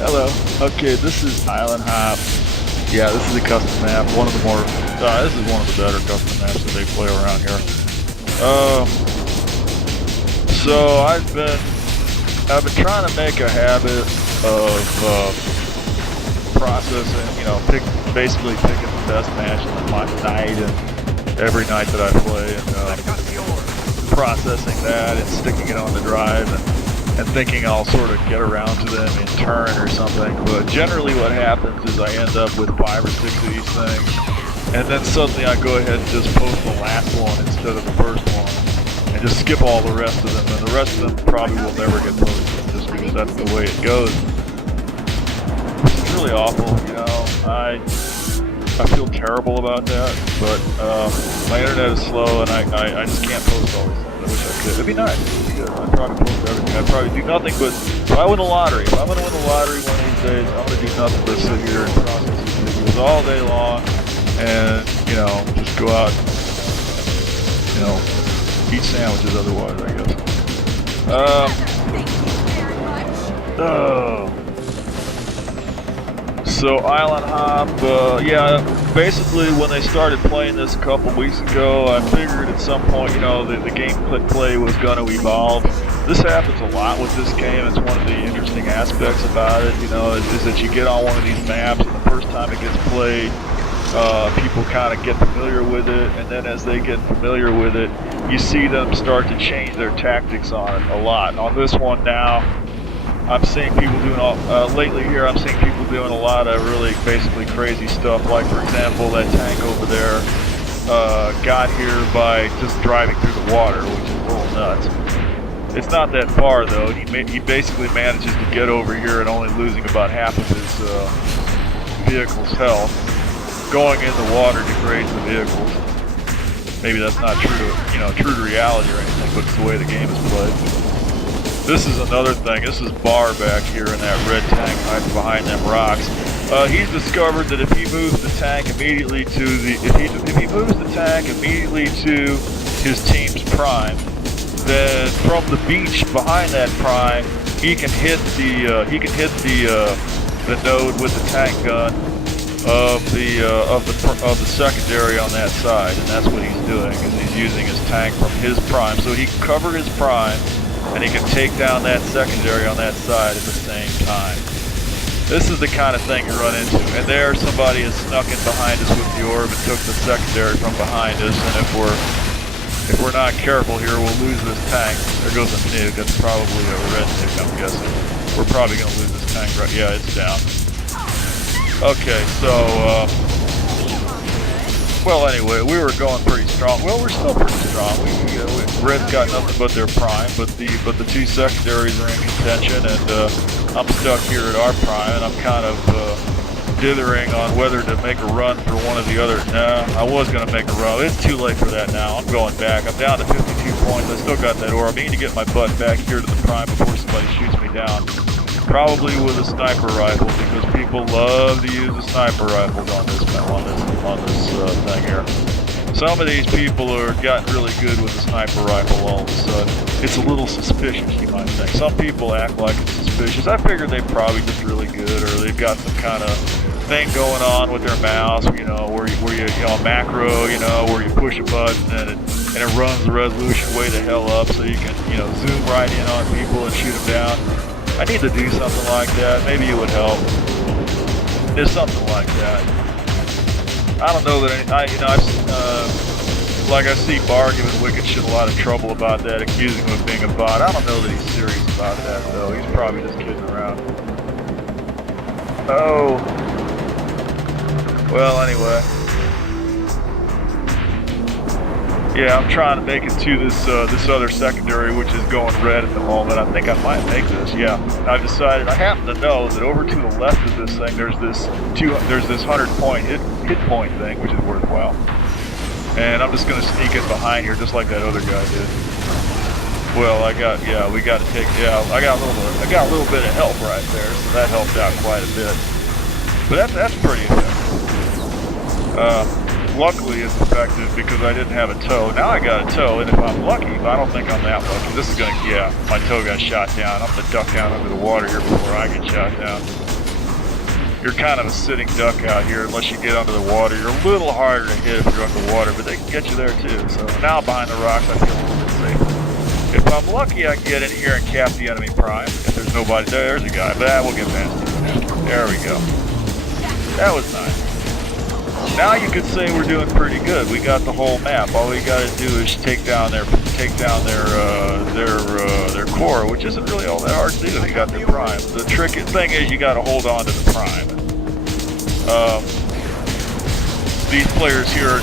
Hello. Okay, this is Island Hop. Yeah, this is a custom map. One of the more. This is one of the better custom maps that they play around here. So I've been trying to make a habit of processing. Basically picking the best match in my night and every night that I play, and processing that and sticking it on the drive and thinking I'll sort of get around to them in turn or something. But generally what happens is I end up with 5 or 6 of these things, and then suddenly I go ahead and just post the last one instead of the first one, and just skip all the rest of them, and the rest of them probably will never get posted, just because that's the way it goes. It's really awful, I feel terrible about that, but my internet is slow and I just can't post all these things. I wish I could. It'd be nice. It'd be good. I'd probably post everything. I'd probably do nothing but, if I win the lottery, if I'm going to win the lottery one of these days, I'm going to do nothing but sit here and process these videos all day long and, just go out, eat sandwiches otherwise, I guess. So Island Hop, basically when they started playing this a couple weeks ago, I figured at some point, the gameplay was going to evolve. This happens a lot with this game. It's one of the interesting aspects about it, is that you get on one of these maps and the first time it gets played, people kind of get familiar with it, and then as they get familiar with it, you see them start to change their tactics on it a lot. On this one now, I'm seeing people doing lately here, I'm seeing people doing a lot of really basically crazy stuff. Like, for example, that tank over there got here by just driving through the water, which is a little nuts. It's not that far, though. He basically manages to get over here and only losing about half of his vehicle's health. Going in the water degrades the vehicles. Maybe that's not true to reality or anything, but it's the way the game is played. This is another thing. This is Bar back here in that red tank hiding behind them rocks. He's discovered that if he moves the tank immediately to his team's prime, then from the beach behind that prime, he can hit the node with the tank gun of the secondary on that side, and that's what he's doing. Is he's using his tank from his prime, so he can cover his prime. And he can take down that secondary on that side at the same time. This is the kind of thing you run into. And there, somebody has snuck in behind us with the orb and took the secondary from behind us. And if we're not careful here, we'll lose this tank. There goes a nuke. That's probably a red nuke, I'm guessing. We're probably going to lose this tank, right? Yeah, it's down. Okay, so well, anyway, we were going pretty strong. Well, we're still pretty strong. Red's got nothing but their prime, but the 2 secondaries are in contention, and I'm stuck here at our prime, and I'm kind of dithering on whether to make a run for one of the other. Nah, I was going to make a run. It's too late for that now. I'm going back. I'm down to 52 points. I still got that orb. I need to get my butt back here to the prime before somebody shoots me down. Probably with a sniper rifle, because people love to use the sniper rifles on this thing here. Some of these people are gotten really good with the sniper rifle all of a sudden. It's a little suspicious, you might think. Some people act like it's suspicious. I figured they're probably just really good, or they've got some kind of thing going on with their mouse, where you a macro, where you push a button and it runs the resolution way the hell up, so you can zoom right in on people and shoot them down. I need to do something like that. Maybe it would help. There's something like that. I don't know that I see Bar giving Wicked Shit a lot of trouble about that, accusing him of being a bot. I don't know that he's serious about that, though. He's probably just kidding around. Oh. Well, anyway. Yeah, I'm trying to make it to this other secondary, which is going red at the moment. I think I might make this. Yeah, I've decided. I happen to know that over to the left of this thing, there's this 100-point hit point thing, which is worthwhile. And I'm just going to sneak in behind here, just like that other guy did. Well, I got a little bit of help right there, so that helped out quite a bit. But that's pretty effective. Luckily, it's effective because I didn't have a tow. Now I got a tow, and if I'm lucky, but I don't think I'm that lucky. This is gonna, my tow got shot down. I'm gonna duck down under the water here before I get shot down. you're kind of a sitting duck out here unless you get under the water. You're a little harder to hit if you're underwater, but they can get you there too. So now behind the rocks, I feel a little bit safer. If I'm lucky, I can get in here and cap the enemy prime. If there's nobody there, there's a guy, but we'll get past it. There we go. That was nice. Now you could say we're doing pretty good. We got the whole map. All we got to do is take down their core, which isn't really all that hard to do. They got their prime. The tricky thing is you got to hold on to the prime. These players here,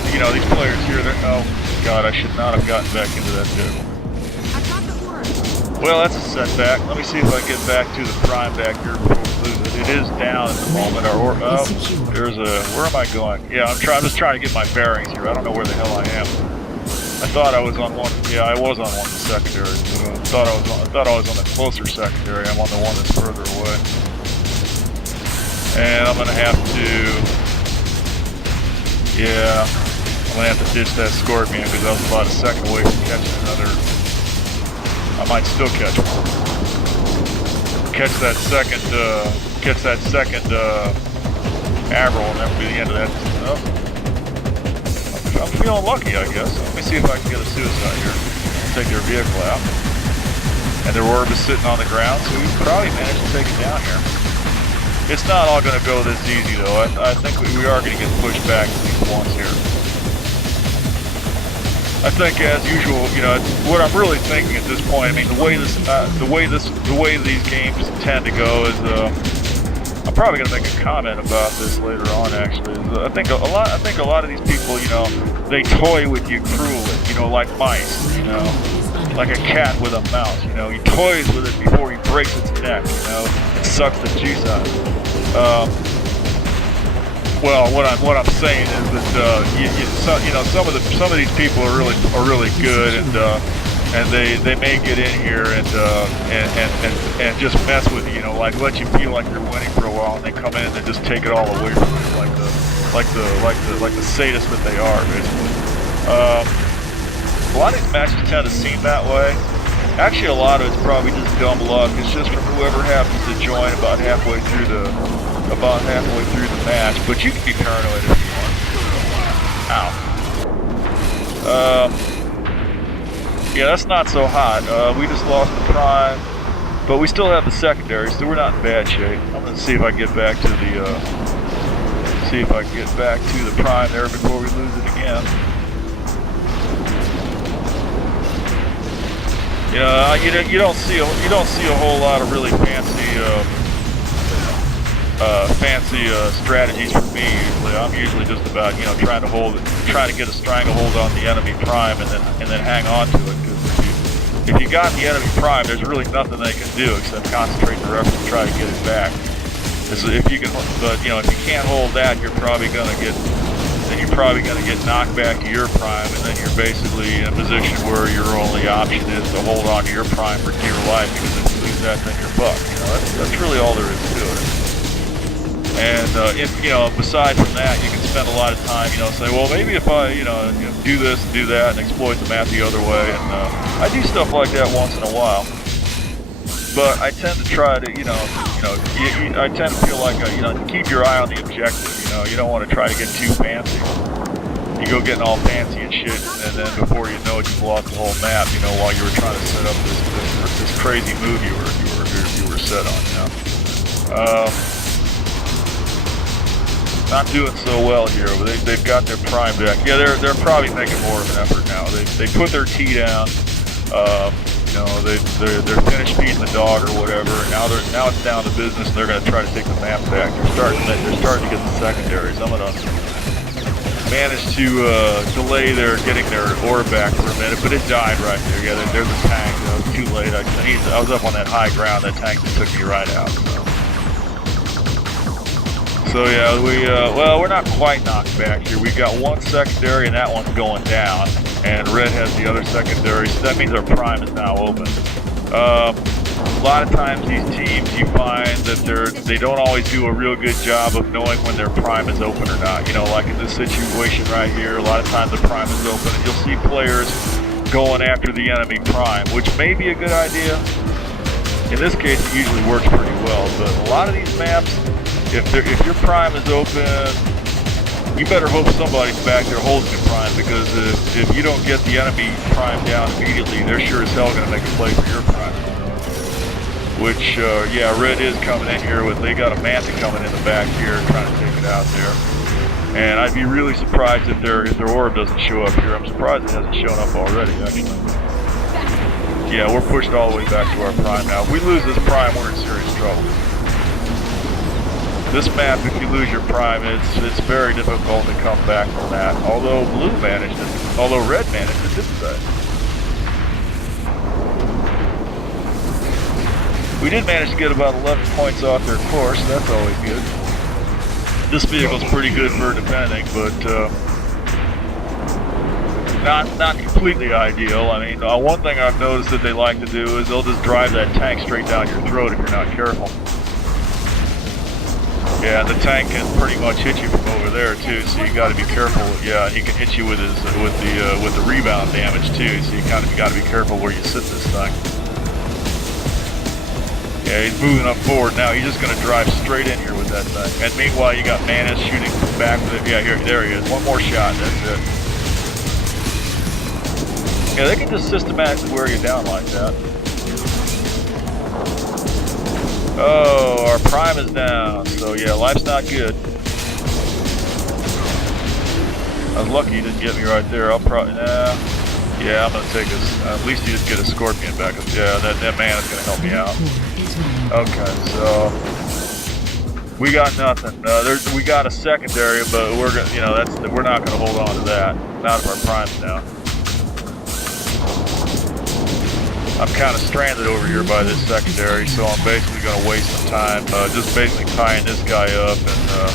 oh God, I should not have gotten back into that vehicle. Well, that's a setback. Let me see if I get back to the prime back here before we lose it. It is down at the moment. Where am I going? Yeah, I'm just trying to get my bearings here. I don't know where the hell I am. I thought I was on one. Yeah, I was on one of the secondaries. I thought I was on the closer secondary. I'm on the one that's further away. And I'm gonna have to. Yeah, I'm gonna have to ditch that Scorpion because I was about a second away from catching another. I might still catch one. Catch that second Avril, and that will be the end of that. Oh. I'm feeling lucky, I guess. Let me see if I can get a suicide here. Take their vehicle out. And their orb is sitting on the ground, so we probably managed to take it down here. It's not all going to go this easy, though. I think we are going to get pushed back at least once here. I think, as usual, what I'm really thinking at this point. I mean, the way these games tend to go is, I'm probably going to make a comment about this later on. Actually, I think a lot of these people, they toy with you cruelly, like mice, like a cat with a mouse. He toys with it before he breaks its neck, and sucks the juice out of it. Well, what I'm saying is that some of these people are really good, and they may get in here and just mess with you, like let you feel like you're winning for a while, and they come in and just take it all away from you, like the sadists that they are, basically. A lot of these matches tend to seem that way. Actually, a lot of it's probably just dumb luck. It's just from whoever happens to join about halfway through the match, but you can be paranoid if you want. Ow. Yeah, that's not so hot. We just lost the prime, but we still have the secondary, so we're not in bad shape. I'm gonna see if I can get back to the prime there before we lose it again. Yeah, you don't see a whole lot of really fancy strategies for me usually. I'm usually just about trying to get a stranglehold on the enemy prime and then hang on to it, because if you got the enemy prime, there's really nothing they can do except concentrate their effort to try to get it back. If you can't hold that, you're probably gonna get knocked back to your prime, and then you're basically in a position where your only option is to hold on to your prime for dear life, because if you lose that, then you're fucked. That's really all there is to it. And aside from that, you can spend a lot of time, say, well, maybe if I, do this and do that and exploit the map the other way, and I do stuff like that once in a while. But I tend to try to, I tend to feel like, keep your eye on the objective. You don't want to try to get too fancy. You go getting all fancy and shit, and then before you know it, you've lost the whole map. While you were trying to set up this crazy move you were set on. Not doing so well here, but they've got their prime back. Yeah, they're probably making more of an effort now. They put their T down. They're finished feeding the dog or whatever. And now it's down to business, and they're going to try to take the map back. They're starting to get the secondaries. I'm going to manage to delay getting their orb back for a minute, but it died right there. Yeah, there's a tank. It was too late. I was up on that high ground. That tank just took me right out. So yeah, we're not quite knocked back here. We've got one secondary, and that one's going down, and red has the other secondary, so that means our prime is now open. A lot of times these teams, you find that they don't always do a real good job of knowing when their prime is open or not. Like in this situation right here, a lot of times the prime is open, and you'll see players going after the enemy prime, which may be a good idea. In this case, it usually works pretty well, but a lot of these maps, If your prime is open, you better hope somebody's back there holding your prime, because if you don't get the enemy prime down immediately, they're sure as hell going to make a play for your prime. Which, yeah, red is coming in here with, they got a Manta coming in the back here trying to take it out there. And I'd be really surprised if their orb doesn't show up here. I'm surprised it hasn't shown up already, actually. Yeah, we're pushed all the way back to our prime now. If we lose this prime, we're in serious trouble. This map, if you lose your prime, it's very difficult to come back from that. Although red managed it, didn't they? We did manage to get about 11 points off their course, so that's always good. This vehicle's pretty good for defending, but not completely ideal. I mean, one thing I've noticed that they like to do is they'll just drive that tank straight down your throat if you're not careful. Yeah, the tank can pretty much hit you from over there too, so you got to be careful. Yeah, he can hit you with the rebound damage too, so you got to be careful where you sit this thing. Yeah, he's moving up forward now. He's just going to drive straight in here with that thing. And meanwhile, you got Manus shooting back with it. Yeah, there he is. One more shot. That's it. Yeah, they can just systematically wear you down like that. Oh, our prime is down. So yeah, life's not good. I was lucky he didn't get me right there. I'll probably, yeah, I'm gonna take this. At least you just get a Scorpion back. Yeah, that man is gonna help me out. Okay, so we got nothing. We got a secondary, but we're gonna, we're not gonna hold on to that. Not if our prime's down. I'm kind of stranded over here by this secondary, so I'm basically going to waste some time just basically tying this guy up and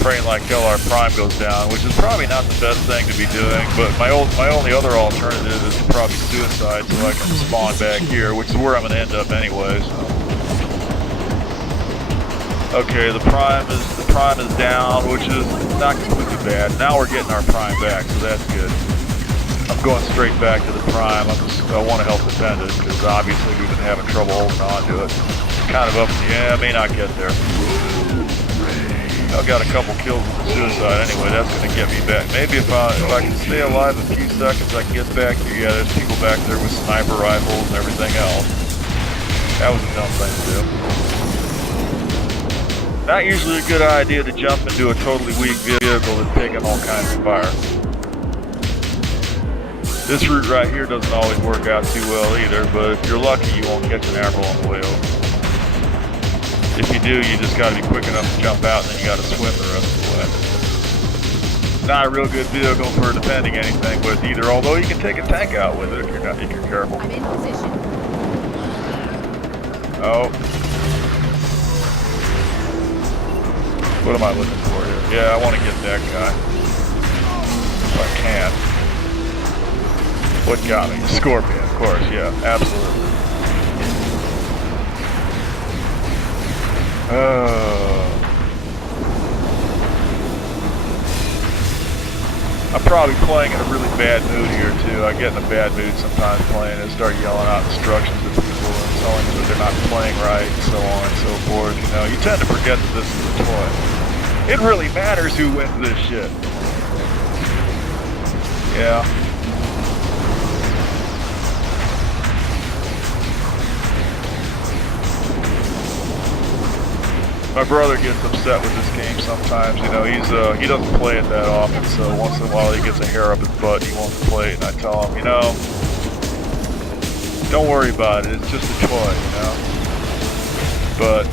praying like hell our prime goes down, which is probably not the best thing to be doing, but my only other alternative is probably suicide, so I can spawn back here, which is where I'm going to end up anyways. Okay, the prime is down, which is not completely bad. Now we're getting our prime back, so that's good. I'm going straight back to the prime. I want to help defend it, because obviously we've been having trouble holding on to it. Kind of up in the air, I may not get there. I've got a couple kills with the suicide anyway, that's going to get me back. Maybe if I can stay alive a few seconds, I can get back here. Yeah, there's people back there with sniper rifles and everything else. That was a dumb thing to do. Not usually a good idea to jump into a totally weak vehicle that's taking all kinds of fire. This route right here doesn't always work out too well either, but if you're lucky, you won't catch an arrow on the way over. If you do, you just got to be quick enough to jump out, and then you got to swim the rest of the way. Not a real good vehicle for defending anything with either, although you can take a tank out with it if you're careful. I'm in position. Oh. What am I looking for here? Yeah, I want to get that guy. If I can. What got me? Scorpion, of course, yeah, absolutely. I'm probably playing in a really bad mood here too. I get in a bad mood sometimes playing and start yelling out instructions at people and telling them that they're not playing right and so on and so forth. You know, you tend to forget that this is a toy. It really matters who wins this shit. Yeah. My brother gets upset with this game sometimes, you know, he doesn't play it that often, so once in a while he gets a hair up his butt and he wants to play it, and I tell him, you know, don't worry about it, it's just a toy, you know. But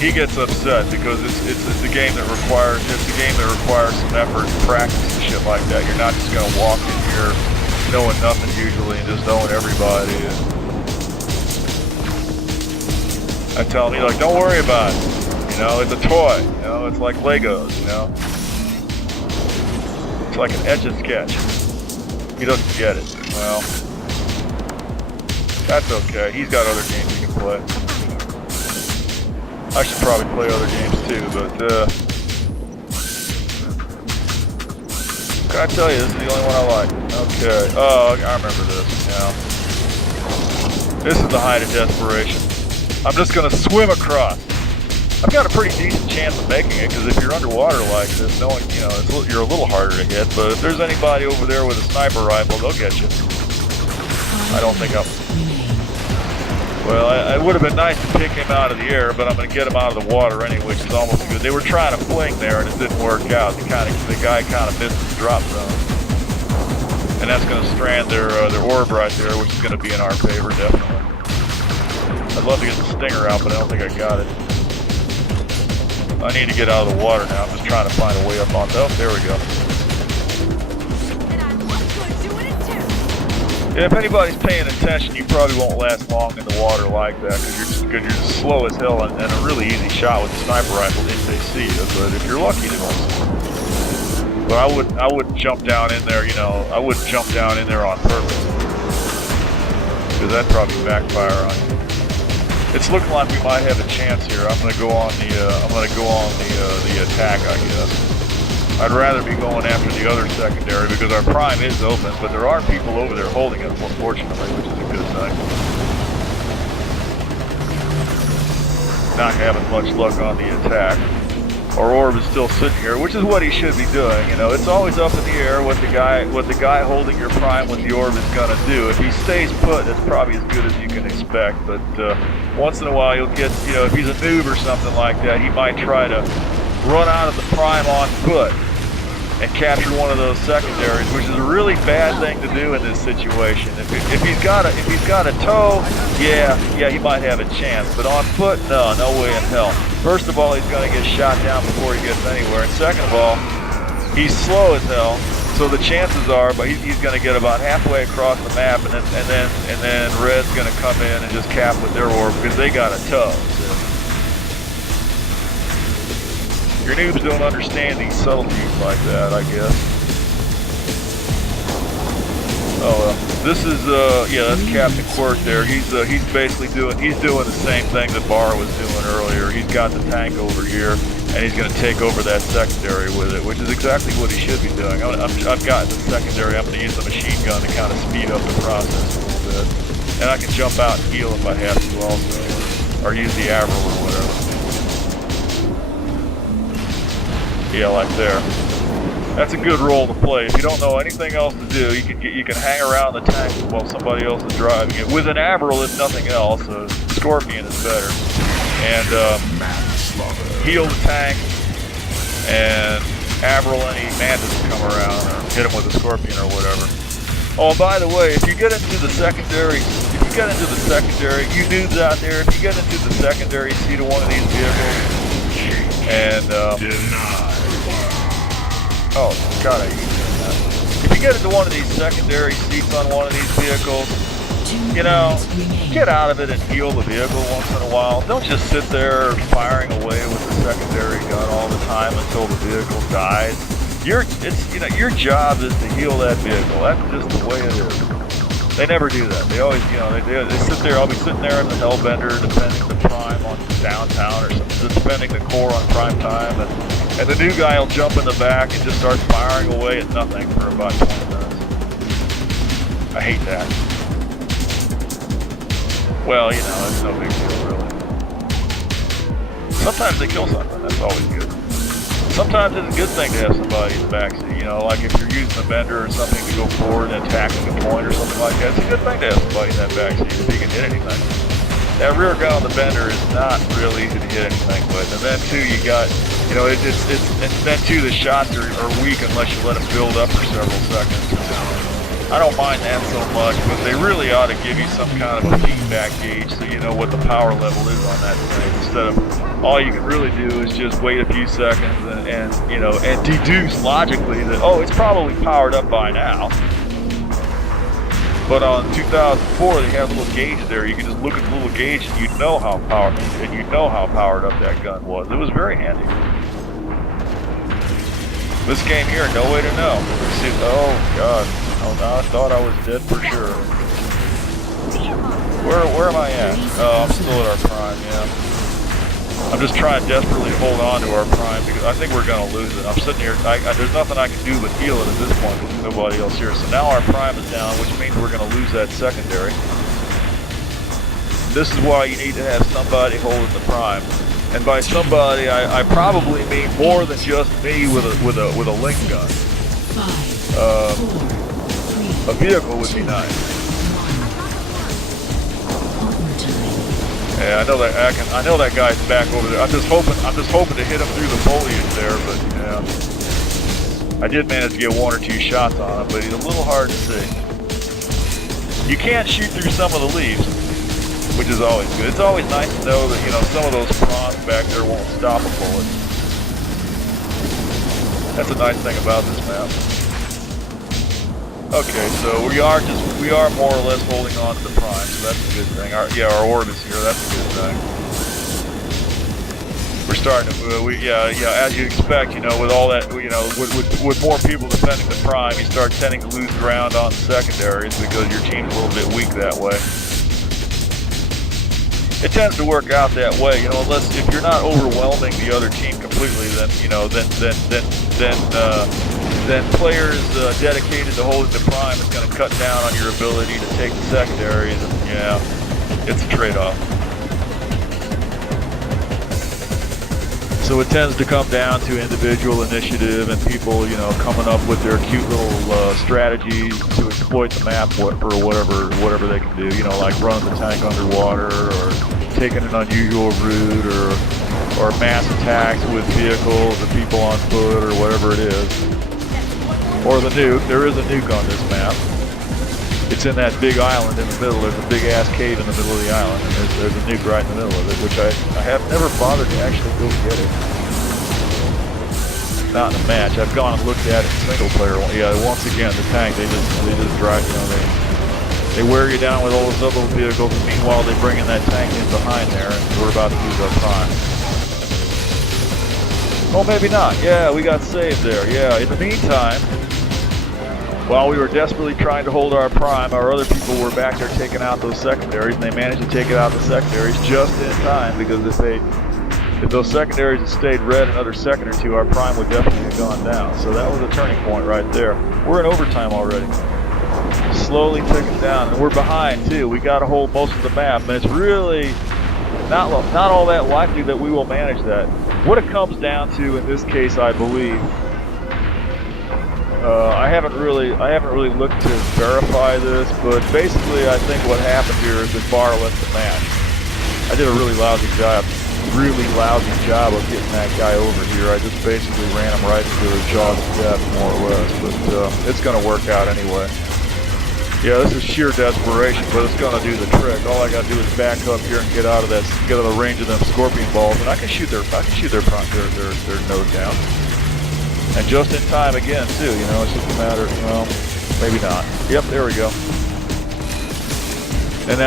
he gets upset because it's a game that requires some effort and practice and shit like that. You're not just gonna walk in here knowing nothing usually and just knowing everybody. And I tell him, he's like, don't worry about it. You know, it's a toy. You know, it's like Legos. You know, it's like an Etch-a-Sketch. He doesn't get it. Well, that's okay. He's got other games he can play. I should probably play other games too, but can I tell you, this is the only one I like. Okay. Oh, I remember this. Yeah. This is the height of desperation. I'm just gonna swim across. I've got a pretty decent chance of making it, because if you're underwater like this, no one, you know, you're a little harder to hit, but if there's anybody over there with a sniper rifle, they'll get you. I don't think I'm... Well, it would have been nice to pick him out of the air, but I'm going to get him out of the water anyway, which is almost good. They were trying to fling there, and it didn't work out. The guy kind of missed his drop zone. And that's going to strand their orb right there, which is going to be in our favor, definitely. I'd love to get the stinger out, but I don't think I got it. I need to get out of the water now. I'm just trying to find a way up on... Oh, there we go. Yeah, if anybody's paying attention, you probably won't last long in the water like that, because you're just slow as hell and a really easy shot with a sniper rifle if they see you. But if you're lucky, they won't see you. But I would jump down in there, you know. I wouldn't jump down in there on purpose, because that'd probably backfire on you. It's looking like we might have a chance here. I'm gonna go on the attack, I guess. I'd rather be going after the other secondary because our prime is open, but there are people over there holding it, unfortunately, which is a good thing. Not having much luck on the attack. Our orb is still sitting here, which is what he should be doing. You know, it's always up in the air what the guy holding your prime with the orb is gonna do. If he stays put, it's probably as good as you can expect. But once in a while, you'll get, you know, if he's a noob or something like that, he might try to run out of the prime on foot and capture one of those secondaries, which is a really bad thing to do in this situation. If he's got a toe, yeah, he might have a chance. But on foot, no way in hell. First of all, he's going to get shot down before he gets anywhere, and second of all, he's slow as hell. So the chances are, but he's going to get about halfway across the map, and then Red's going to come in and just cap with their orb because they got a toe. Your noobs don't understand these subtleties like that, I guess. Oh well, this is yeah, that's Captain Quirk there. He's basically doing the same thing that Barr was doing earlier. He's got the tank over here, and he's going to take over that secondary with it, which is exactly what he should be doing. I've gotten the secondary. I'm going to use the machine gun to kind of speed up the process a little bit, and I can jump out and heal if I have to also, or use the Avril or whatever. Yeah, like there. That's a good role to play. If you don't know anything else to do, you can hang around the tank while somebody else is driving it. With an Avril, if nothing else, a Scorpion is better. And heal the tank, and Avril any Mantis come around or hit him with a Scorpion or whatever. Oh, and by the way, if you get into the secondary, you noobs out there, if you get into the secondary seat of one of these vehicles, and oh, God, I hate doing that. If you get into one of these secondary seats on one of these vehicles, you know, get out of it and heal the vehicle once in a while. Don't just sit there firing away with the secondary gun all the time until the vehicle dies. Your job is to heal that vehicle. That's just the way it is. They never do that. They always, you know, they sit there. I'll be sitting there in the Hellbender, defending the prime on downtown or something, defending the core on prime time, and the new guy will jump in the back and just start firing away at nothing for about 20 minutes. I hate that. Well, you know, it's no big deal, really. Sometimes they kill something. That's always good. Sometimes it's a good thing to have somebody in the backseat. You know, like if you're using a bender or something to go forward and attacking a point or something like that, it's a good thing to have somebody in that backseat if you can hit anything. That rear gun on the bender is not real easy to hit anything with. And then too, you got, you know, and then too, the shots are weak unless you let them build up for several seconds. I don't mind that so much, but they really ought to give you some kind of a feedback gauge so you know what the power level is on that thing, instead of all you can really do is just wait a few seconds and you know, and deduce logically that, oh, it's probably powered up by now. But on 2004, they had a little gauge there. You could just look at the little gauge and you'd know how powered up that gun was. It was very handy. This game here, no way to know. Let's see. Oh God. Oh, no, I thought I was dead for sure. Where am I at? Oh, I'm still at our prime, yeah. I'm just trying desperately to hold on to our prime because I think we're going to lose it. I'm sitting here, there's nothing I can do but heal it at this point with nobody else here. So now our prime is down, which means we're going to lose that secondary. this is why you need to have somebody holding the prime. And by somebody, I probably mean more than just me with a link gun. A vehicle would be nice. Yeah, I know that guy's back over there. I'm just hoping to hit him through the foliage there, but yeah. I did manage to get 1 or 2 shots on him, but he's a little hard to see. You can't shoot through some of the leaves, which is always good. It's always nice to know that, you know, some of those prawns back there won't stop a bullet. That's a nice thing about this map. Okay, so we are more or less holding on to the prime, so that's a good thing. Our orb is here. That's a good thing. We're starting to, as you expect, you know, with all that, you know, with more people defending the prime, you start tending to lose ground on the secondaries because your team's a little bit weak that way. It tends to work out that way, you know, unless if you're not overwhelming the other team completely, then you know, then players dedicated to holding the prime is going to cut down on your ability to take the secondaries, and yeah, it's a trade-off. So it tends to come down to individual initiative and people, you know, coming up with their cute little strategies to exploit the map for whatever they can do. You know, like running the tank underwater, or taking an unusual route, or mass attacks with vehicles or people on foot, or whatever it is. Or the nuke. There is a nuke on this map. It's in that big island in the middle. There's a big ass cave in the middle of the island, and there's a nuke right in the middle of it, which I have never bothered to actually go get it. Not in a match. I've gone and looked at it single player. Yeah, once again, the tank, they just drive, you know, they wear you down with all those other vehicles, and meanwhile they bring in that tank in behind there, and we're about to lose our prime. Oh, maybe not. Yeah, we got saved there. Yeah, in the meantime, while we were desperately trying to hold our prime, our other people were back there taking out those secondaries, and they managed to take it out the secondaries just in time, because if those secondaries had stayed red another second or two, our prime would definitely have gone down. So that was a turning point right there. We're in overtime already. Slowly ticking down, and we're behind too. We got to hold most of the map, and it's really not all that likely that we will manage that. What it comes down to in this case, I believe, I haven't really looked to verify this, but basically I think what happened here is that Barr left the match. I did a really lousy job of getting that guy over here. I just basically ran him right into his jaws of death, more or less, but it's going to work out anyway. Yeah, this is sheer desperation, but it's going to do the trick. All I got to do is back up here and get out of the range of them scorpion balls, and I can shoot their node down. And just in time again, too, you know, it's just a matter of, well, maybe not. Yep, there we go. And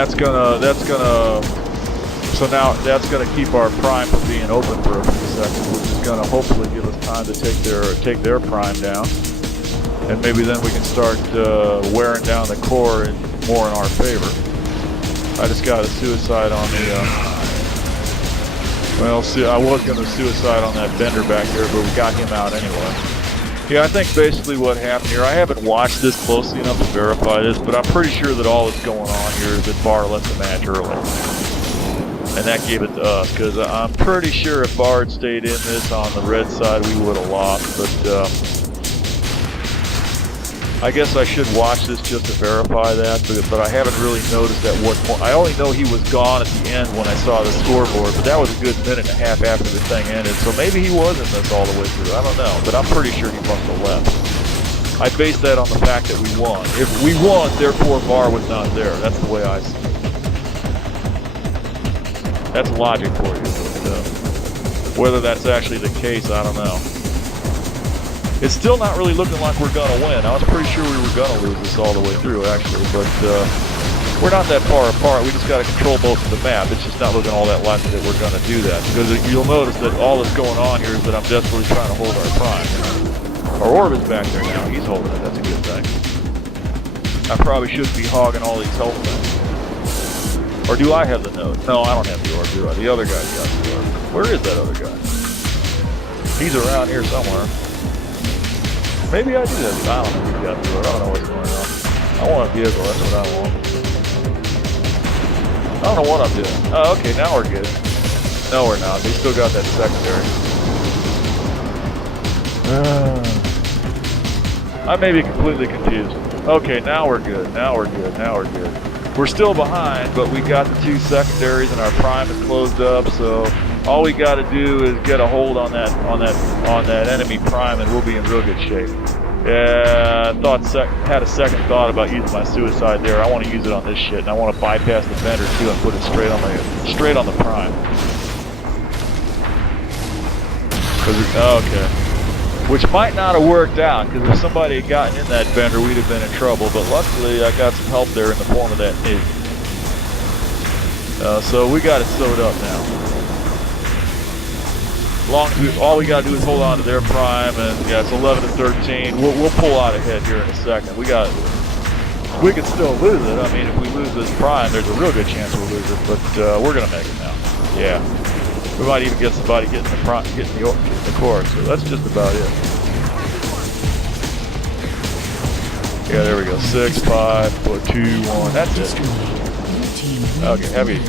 so now that's gonna keep our prime from being open for a few seconds, which is gonna hopefully give us time to take their prime down. And maybe then we can start wearing down the core more in our favor. I just got a suicide on the, well, see, I was going to suicide on that bender back there, but we got him out anyway. Yeah, I think basically what happened here, I haven't watched this closely enough to verify this, but I'm pretty sure that all that's going on here is that Barr left the match early. And that gave it to us, because I'm pretty sure if Barr had stayed in this on the red side, we would have lost, but I guess I should watch this just to verify that, but I haven't really noticed at what point. I only know he was gone at the end when I saw the scoreboard, but that was a good minute and a half after the thing ended, so maybe he was in this all the way through. I don't know, but I'm pretty sure he must have left. I base that on the fact that we won. If we won, therefore Barr was not there. That's the way I see it. That's logic for you, but whether that's actually the case, I don't know. It's still not really looking like we're going to win. I was pretty sure we were going to lose this all the way through, actually, but we're not that far apart. We just got to control most of the map. It's just not looking all that likely that we're going to do that, because you'll notice that all that's going on here is that I'm desperately trying to hold our prime. Our orb is back there now. He's holding it. That's a good thing. I probably shouldn't be hogging all these health things. Or do I have the node? No, I don't have the orb, do I? The other guy's got the orb. Where is that other guy? He's around here somewhere. Maybe I do have the island if we got through it. I don't know what's going on. I want a vehicle, that's what I want. I don't know what I'm doing. Oh, okay, now we're good. No, we're not. They still got that secondary. I may be completely confused. Okay, now we're good. Now we're good. Now we're good. We're still behind, but we got the 2 secondaries and our prime is closed up. So all we got to do is get a hold on that enemy prime, and we'll be in real good shape. Yeah, had a second thought about using my suicide there. I want to use it on this shit, and I want to bypass the vendor too and put it straight on the prime. Okay. Which might not have worked out, because if somebody had gotten in that bender, we'd have been in trouble. But luckily, I got some help there in the form of that nuke. So we got it sewed up now. All we got to do is hold on to their prime, and yeah, it's 11 to 13. We'll pull out ahead here in a second. We could still lose it. I mean, if we lose this prime, there's a real good chance we'll lose it. But we're gonna make it now. Yeah. We might even get somebody getting the core, so that's just about it. Yeah, there we go. 6, 5, 4, 2, 1. That's it. Okay, heavy.